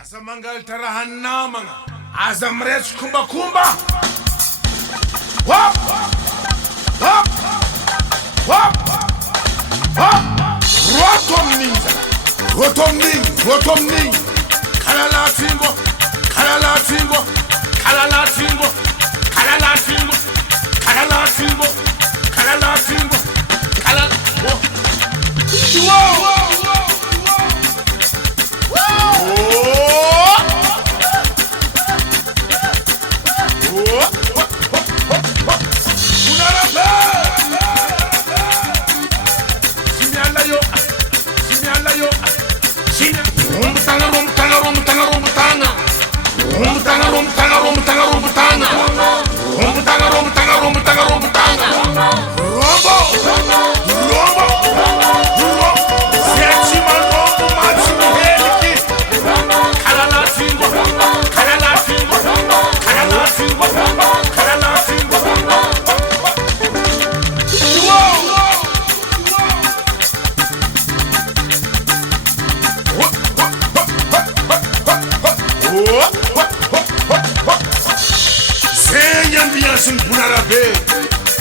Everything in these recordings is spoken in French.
Azamangal tarahanna manga. Azamrech kumba kumba. Hop! Hop! Hop! Hop! Rotom ninja. Rotom ning. Rotom ning. Kalala timbo. Kalala timbo. Kalala timbo. Kalala timbo. Kalala timbo. Kalala timbo. Kalala. Whoa!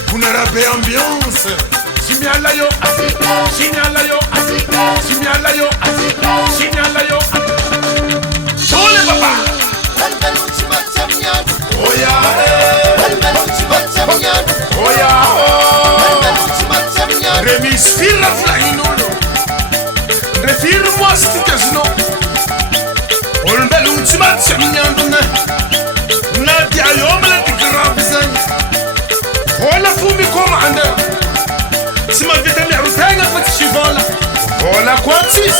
Punarabe ambiance. Chimiala yo, chimiala yo, chimiala yo, chimiala yo. Chole papa. Oya, oya, remis firra flainolo. Refir mosti casino. Olbelu chimat chamiandune. Nadia yomle tigrabizan. Hola fumi como anda. Se ma vita mi arutanga fa ci vola. Hola quantis.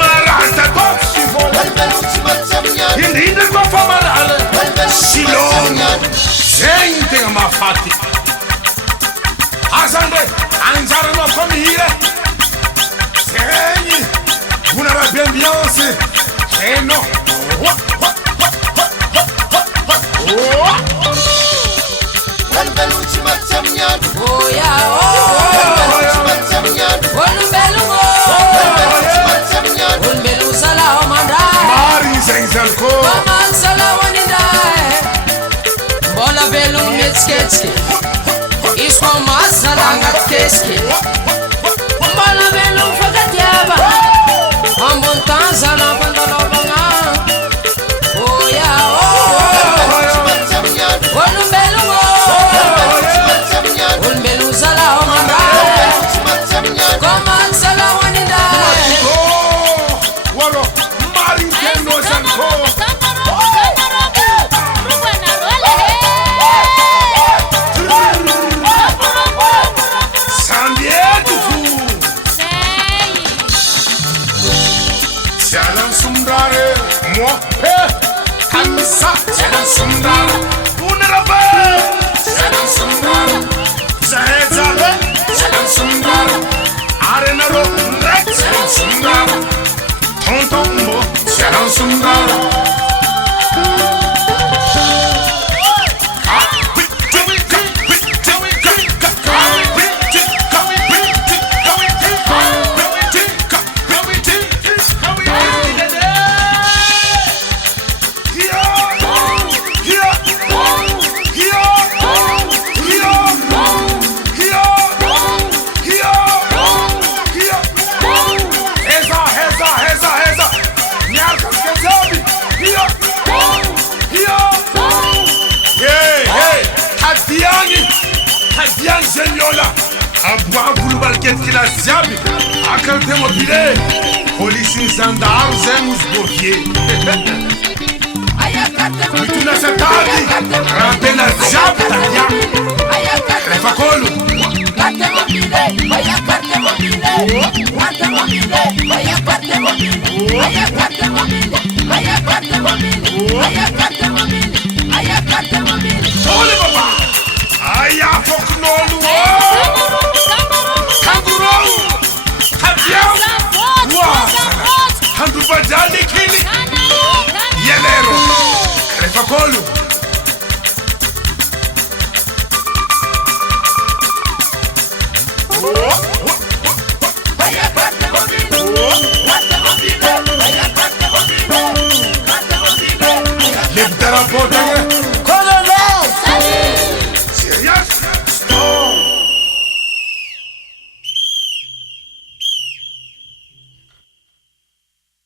Marata top ci vola. Indina ma fa marale. Silon. Gente ma fatti. Azande anzara no come here. Segni. Una rabbia ambiance. No. Oh yeah, un belu sala omanda. Mari zengzalko. Mama sala wanida. Bola belu mitsketski. Isko masala ngatkeski. Bola belu fakatiaba. Ambontan sala pandalobanga. Oh yeah, un belu. Sala omanda, come sala wanida. Walo, mari keno zanko. Sambietu fu. Chalan sumdare, mo he, kamisa. Chalan sumdare, unerabe. Chalan sumdare. Zahezale, Chalan Sundara, Arenaro, Chalan Sundara, Tontombo, Chalan Sundara. Hadian Geniola, Abwa Bulbal Ketkila Ziabi, Akante Mobile, Police Zandar Zemus Bokier. Mituna Satadi, Rampena Ziabi, Refakolu.